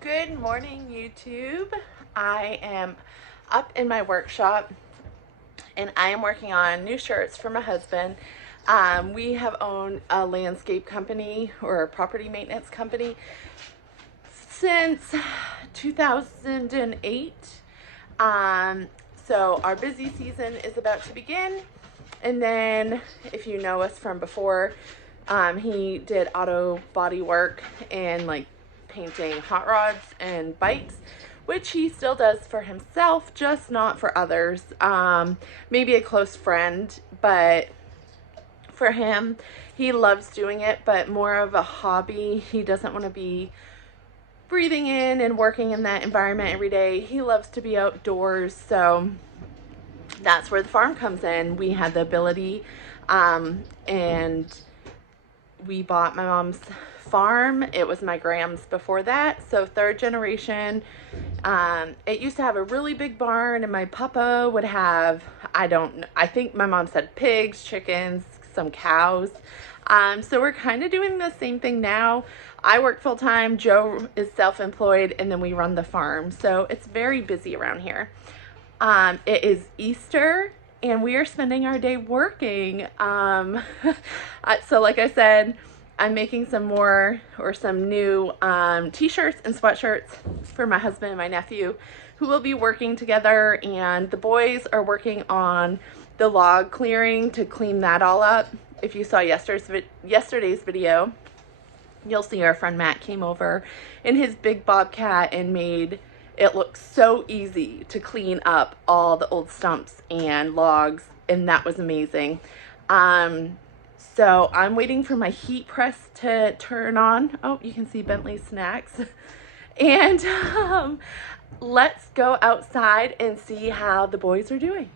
Good morning, YouTube. I am up in my workshop and I am working on new shirts for my husband. We have owned a landscape company or a property maintenance company since 2008. So our busy season is about to begin. And then if you know us from before, he did auto body work and like painting hot rods and bikes, which he still does for himself, just not for others. Maybe a close friend, but for him, he loves doing it, but more of a hobby. He doesn't want to be breathing in and working in that environment every day. He loves to be outdoors, so that's where the farm comes in. We had the ability, and we bought my mom's farm. It was my grand's before that, so third generation. It used to have a really big barn, and my papa would have, I think my mom said pigs, chickens, some cows. So we're kind of doing the same thing now. I work full-time, Joe is self-employed, and then we run the farm. So it's very busy around here. It is Easter, and we are spending our day working. So like I said, I'm making some new t-shirts and sweatshirts for my husband and my nephew, who will be working together, and the boys are working on the log clearing to clean that all up. If you saw yesterday's video, you'll see our friend Matt came over in his big bobcat and made it look so easy to clean up all the old stumps and logs, and that was amazing. So I'm waiting for my heat press to turn on. Oh, you can see Bentley snacks. And let's go outside and see how the boys are doing.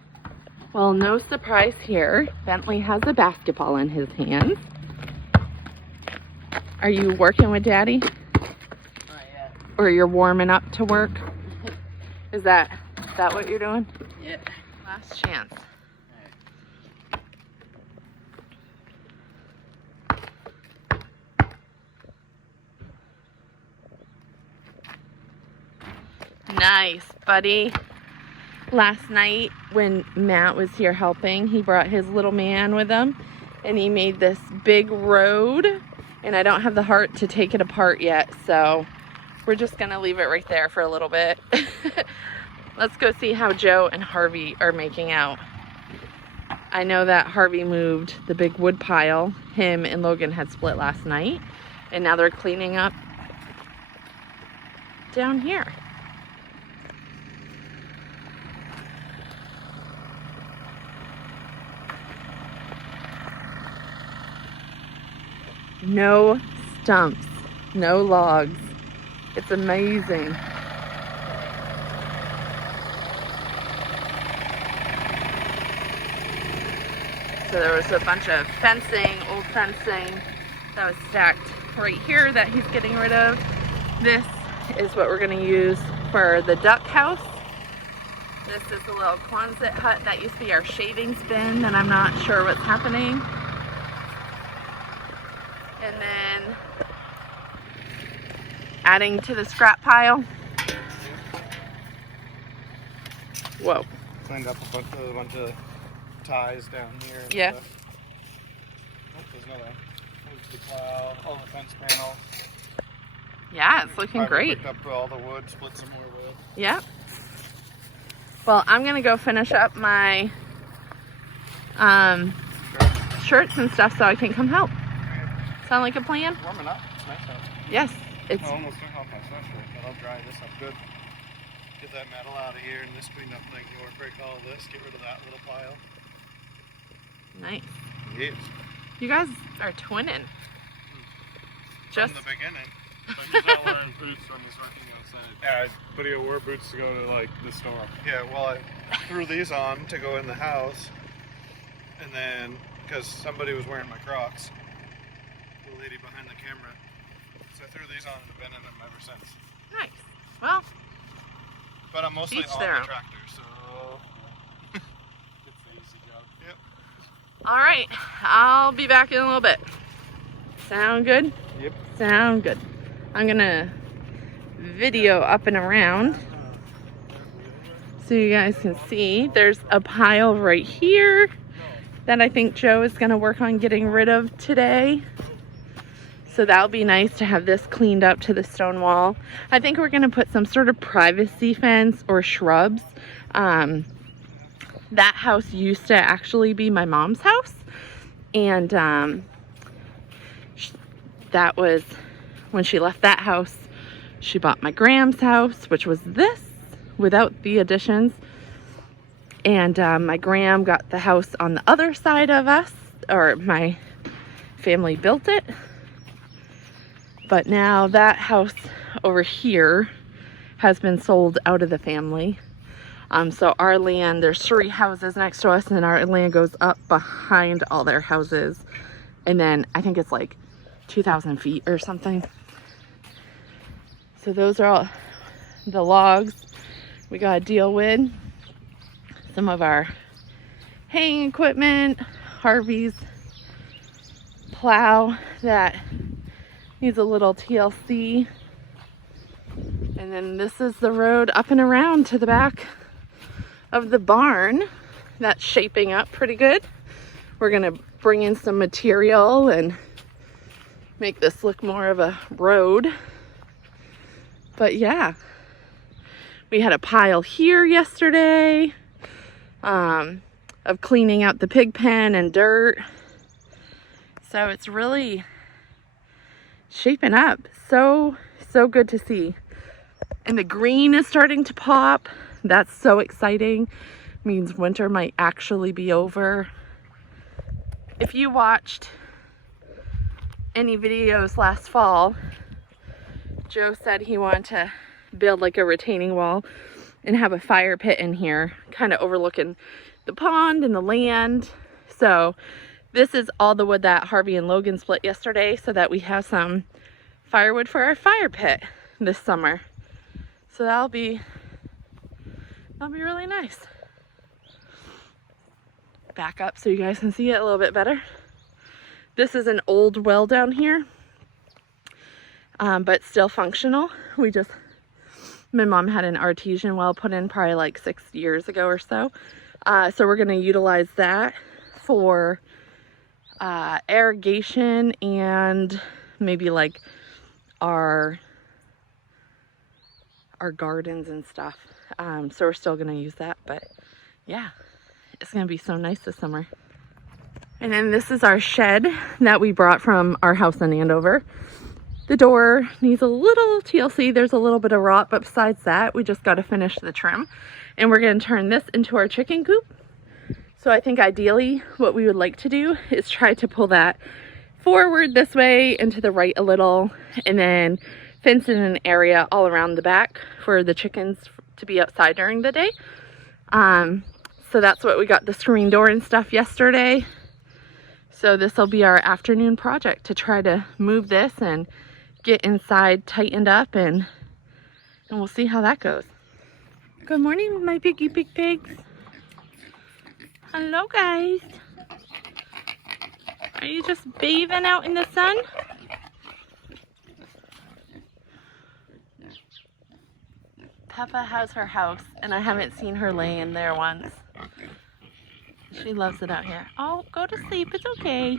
Well, no surprise here. Bentley has a basketball in his hands. Are you working with Daddy? Not yet. Or you're warming up to work? Is that what you're doing? Yeah. Last chance. Nice, buddy. Last night when Matt was here helping, he brought his little man with him, and he made this big road, and I don't have the heart to take it apart yet, so we're just gonna leave it right there for a little bit. Let's go see how Joe and Harvey are making out. I know that Harvey moved the big wood pile. Him and Logan had split last night, and now they're cleaning up down here. No stumps, no logs. It's amazing. So there was a bunch of fencing, old fencing that was stacked right here that he's getting rid of. This is what we're gonna use for the duck house. This is a little Quonset hut that used to be our shavings bin, and I'm not sure what's happening. And then adding to the scrap pile. Whoa. Cleaned up a bunch of ties down here. And Yeah. stuff. Oh, there's another. There's the plow, all the fence panels. Yeah, it's looking great. Picked up all the wood, split some more wood. Yep. Well, I'm gonna go finish up my shirts and stuff so I can come help. Sound like a plan? It's warming up. It's nice out. Yes, it's. I almost took off my sweatshirt, but I'll dry this up good. Get that metal out of here, and this cleaned up thing. You want to break all of this, get rid of that little pile. Nice. Yes. You guys are twinning. Just From the beginning. He's not wearing boots when he's working outside. Yeah, But he wore boots to go to like the store. yeah, well, I threw these on to go in the house, and then, because somebody was wearing my Crocs, the lady behind the camera, so I threw these on and have been in them ever since. nice. Well, But I'm mostly Each on their the own. tractor, so It's an easy job. yep. all right. I'll be back in a little bit. Sound good? Yep. Sound good. I'm gonna video up and around so you guys can see. There's a pile right here that I think Joe is going to work on getting rid of today. So that'll be nice to have this cleaned up to the stone wall. I think we're going to put some sort of privacy fence or shrubs. That house used to actually be my mom's house. And that was when she left that house. She bought my Graham's house, which was this, without the additions. And my Graham got the house on the other side of us, or my family built it. But now that house over here has been sold out of the family. So our land, there's 3 houses next to us, and our land goes up behind all their houses. And then I think it's like 2,000 feet or something. So those are all the logs we gotta deal with. Some of our haying equipment, Harvey's plow that needs a little TLC. And then this is the road up and around to the back of the barn. That's shaping up pretty good. We're gonna bring in some material and make this look more of a road. But yeah, we had a pile here yesterday of cleaning out the pig pen and dirt. So it's really shaping up. So good to see. And the green is starting to pop. That's so exciting. Means winter might actually be over. If you watched any videos last fall, Joe said he wanted to build like a retaining wall and have a fire pit in here, kind of overlooking the pond and the land. So this is all the wood that Harvey and Logan split yesterday so that we have some firewood for our fire pit this summer. So that'll be really nice. Back up so you guys can see it a little bit better. This is an old well down here, but still functional. My mom had an artesian well put in probably like 6 years ago or so. So we're gonna utilize that for irrigation and maybe like our gardens and stuff. So we're still gonna use that, but yeah, it's gonna be so nice this summer. And then this is our shed that we brought from our house in Andover. The door needs a little TLC. There's a little bit of rot, but besides that, we just got to finish the trim. And we're going to turn this into our chicken coop. So I think ideally what we would like to do is try to pull that forward this way and to the right a little, and then fence in an area all around the back for the chickens to be outside during the day. So that's what we got the screen door and stuff yesterday. So this will be our afternoon project to try to move this and get inside tightened up, and we'll see how that goes. Good morning, my piggy pig pigs. Hello, guys. Are you just bathing out in the sun? Peppa has her house, and I haven't seen her lay in there once. She loves it out here. Oh, go to sleep. It's okay.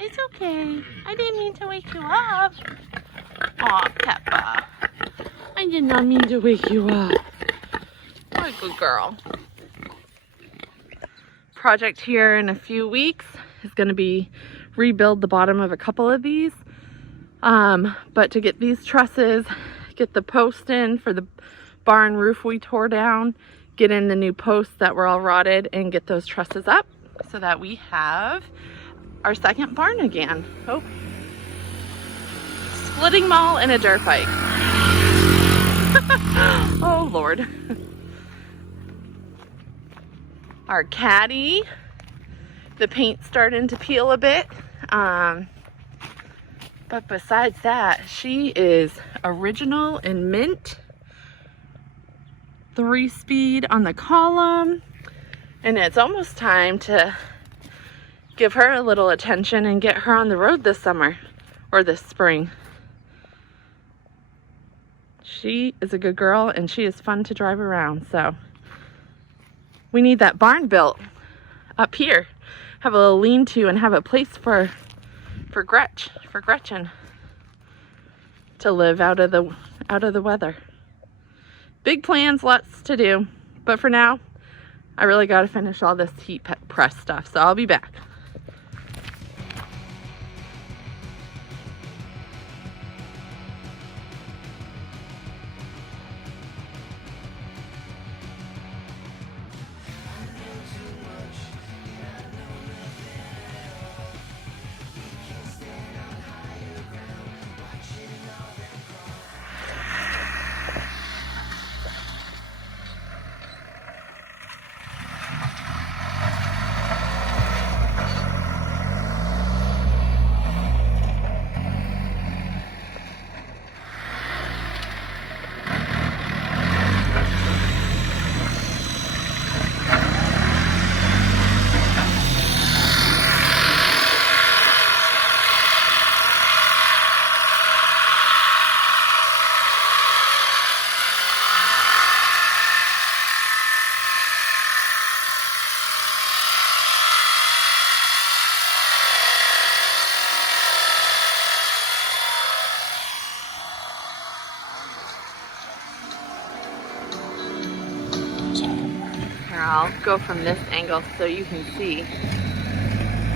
It's okay. I didn't mean to wake you up. Aw, Peppa. I did not mean to wake you up. What a good girl. Project here in a few weeks is going to be rebuild the bottom of a couple of these. But to get these trusses, get the post in for the barn roof we tore down, get in the new posts that were all rotted, and get those trusses up so that we have our second barn again. Oh, splitting them all in a dirt bike. Oh Lord. Our caddy, the paint's starting to peel a bit, but besides that, she is original and mint. 3-speed on the column, and it's almost time to give her a little attention and get her on the road this summer or this spring. She is a good girl and she is fun to drive around. So we need that barn built up here. Have a little lean-to and have a place for Gretchen to live out of the weather. Big plans, lots to do. But for now, I really got to finish all this heat press stuff. So I'll be back. I'll go from this angle so you can see.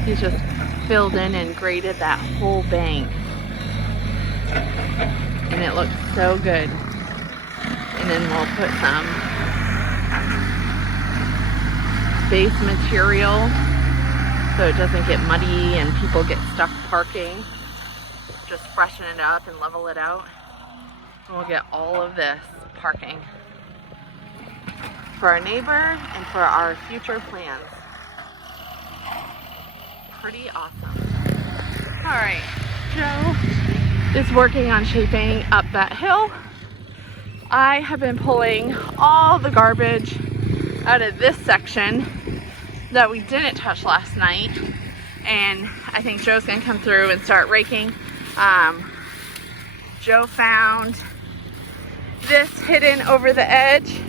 He's just filled in and graded that whole bank. And it looks so good. And then we'll put some base material so it doesn't get muddy and people get stuck parking. Just freshen it up and level it out. And we'll get all of this parking for our neighbor and for our future plans. Pretty awesome. All right, Joe is working on shaping up that hill. I have been pulling all the garbage out of this section that we didn't touch last night, and I think Joe's gonna come through and start raking. Joe found this hidden over the edge.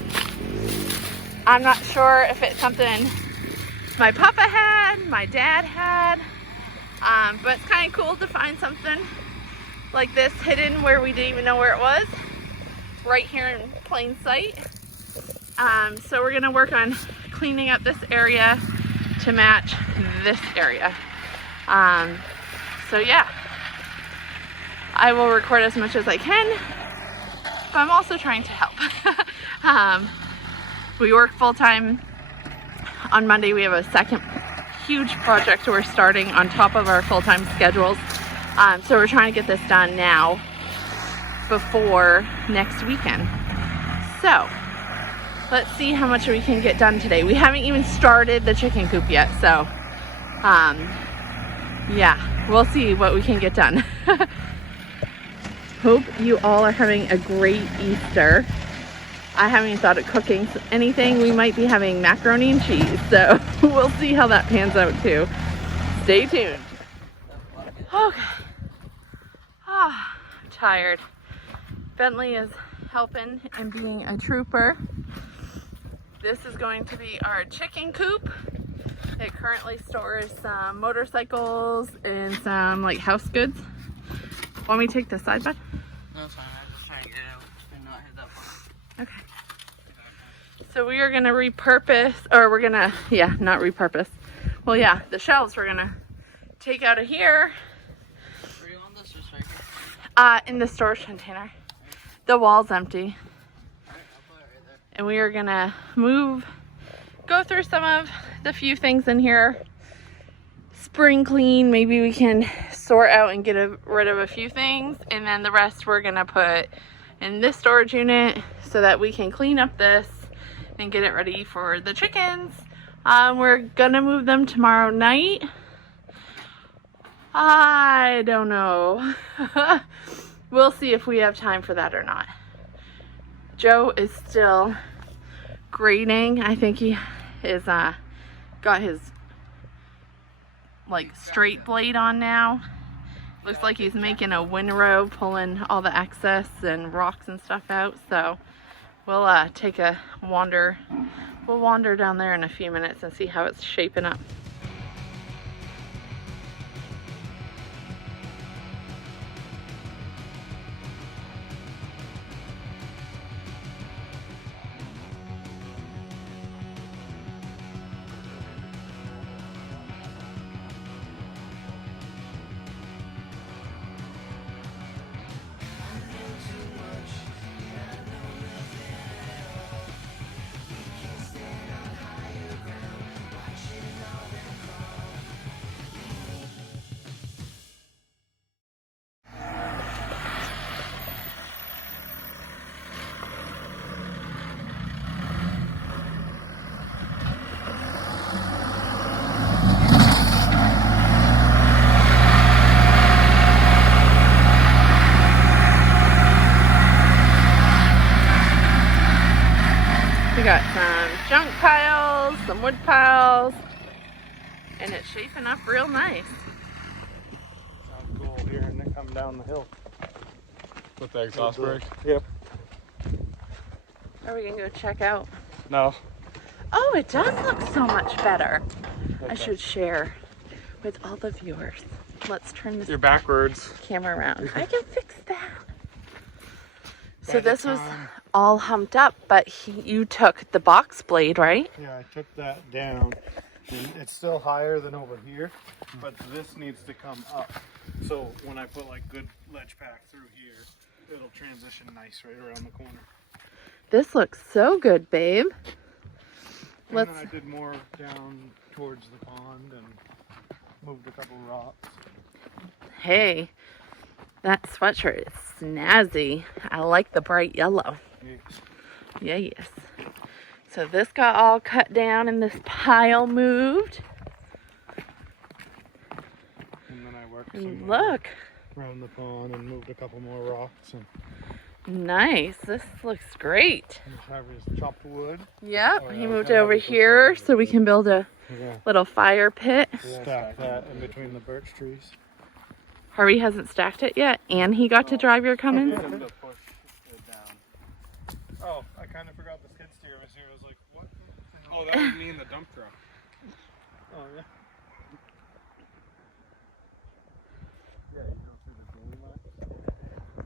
I'm not sure if it's something my papa had, my dad had, but it's kind of cool to find something like this hidden where we didn't even know where it was, right here in plain sight. So we're gonna work on cleaning up this area to match this area. So yeah, I will record as much as I can, but I'm also trying to help. We work full-time. On Monday we have a second huge project we're starting on top of our full-time schedules. So we're trying to get this done now before next weekend. So let's see how much we can get done today. We haven't even started the chicken coop yet, so yeah, we'll see what we can get done. Hope you all are having a great Easter. I haven't even thought of cooking anything. We might be having macaroni and cheese, so we'll see how that pans out too. Stay tuned. Okay. I'm tired. Bentley is helping and being a trooper. This is going to be our chicken coop. It currently stores some motorcycles and some like house goods. Want me to take this side, bud? No, it's fine. I'm just trying to get it out and not hit that part. Okay. So we are going to repurpose, or we're going to, yeah, not repurpose. Well, yeah, the shelves we're going to take out of here. Where do you want this? Just right here? In the storage container. The wall's empty. Alright, I'll put it right there. And we are going to go through some of the few things in here. Spring clean, maybe we can sort out and get rid of a few things. And then the rest we're going to put in this storage unit so that we can clean up this and get it ready for the chickens. We're gonna move them tomorrow night. I don't know. We'll see if we have time for that or not. Joe is still grading. I think he is got his like straight blade on now, Looks like he's making a windrow, pulling all the excess and rocks and stuff out. So we'll take a wander. We'll wander down there in a few minutes and see how it's shaping up. We got some junk piles, some wood piles, and it's shaping up real nice. Sounds cool hearing it come down the hill. With the exhaust brake? Yep. Are we gonna go check out? No. Oh, it does look so much better. I should share with all the viewers. Let's turn this You're backwards. camera around. I can fix that. So this was all humped up, but you took the box blade, right? Yeah, I took that down. And it's still higher than over here, but this needs to come up. So when I put like good ledge pack through here, it'll transition nice right around the corner. This looks so good, babe. And then I did more down towards the pond and moved a couple rocks. Hey, that sweatshirt is snazzy. I like the bright yellow. Yes. Yes. So this got all cut down and this pile moved. And then I worked And some look, around the pond and moved a couple more rocks. And nice. This looks great. Harvey's chopped wood. Yep, Oh, he yeah, moved okay. over here so we can build a Yeah. little fire pit. Stack that in between the birch trees. Harvey hasn't stacked it yet, and he got to drive your Cummins. To push it down. Oh, I kind of forgot the skid steer was here. I was like, what? Oh, that was me in the dump truck. Oh, yeah. Yeah, you go through the green line.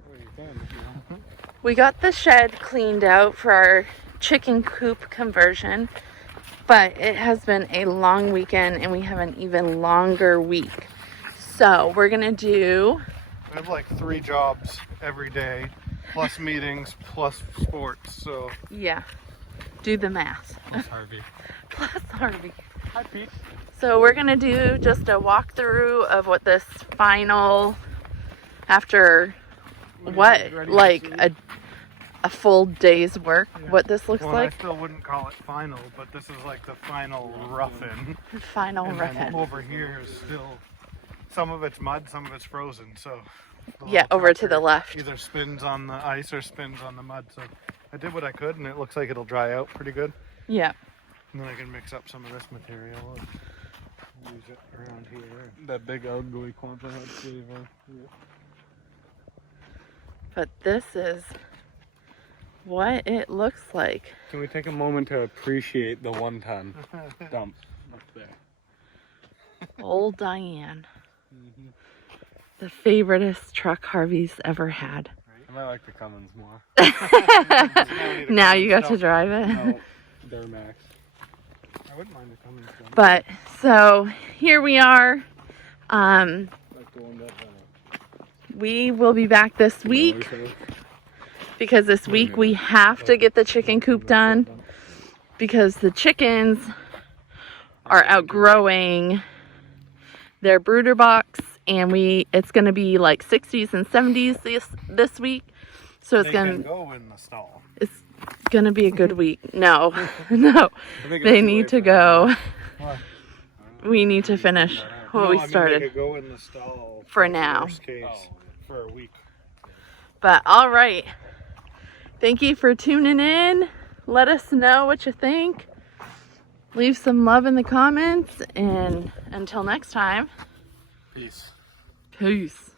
Well, you can if you want. We got the shed cleaned out for our chicken coop conversion, but it has been a long weekend and we have an even longer week. So we're gonna do... I have like 3 jobs every day, plus meetings, plus sports, so. Yeah, do the math. That's Harvey. Plus Harvey. Hi, Pete. So we're gonna do just a walkthrough of what this final, after what, like a full day's work, what this looks Well, like. I still wouldn't call it final, but this is like the final rough-in. Final And then rough-in. over here is still, some of it's mud, some of it's frozen, so. the Yeah, little over to the tractor left. Either spins on the ice or spins on the mud, so I did what I could and it looks like it'll dry out pretty good. Yeah. And then I can mix up some of this material and use it around here. That big ugly quantum head saver. But this is what it looks like. Can we take a moment to appreciate the 1-ton dump up there? Old Diane. The favoriteest truck Harvey's ever had. I might like the Cummins more. Now you got to drive it. No, Duramax. I wouldn't mind it coming from. But so here we are. Like the one that We will be back this week because this week we have to get the chicken coop done because the chickens are outgrowing their brooder box, and it's going to be like 60s and 70s this week. So it's They going can go in the stall. it's going to be a good week. No. No. They need to go. What? We need to finish what we started. They could go in the stall For now. Worst case, for a week. But all right. Thank you for tuning in. Let us know what you think. Leave some love in the comments, and until next time, Peace. peace.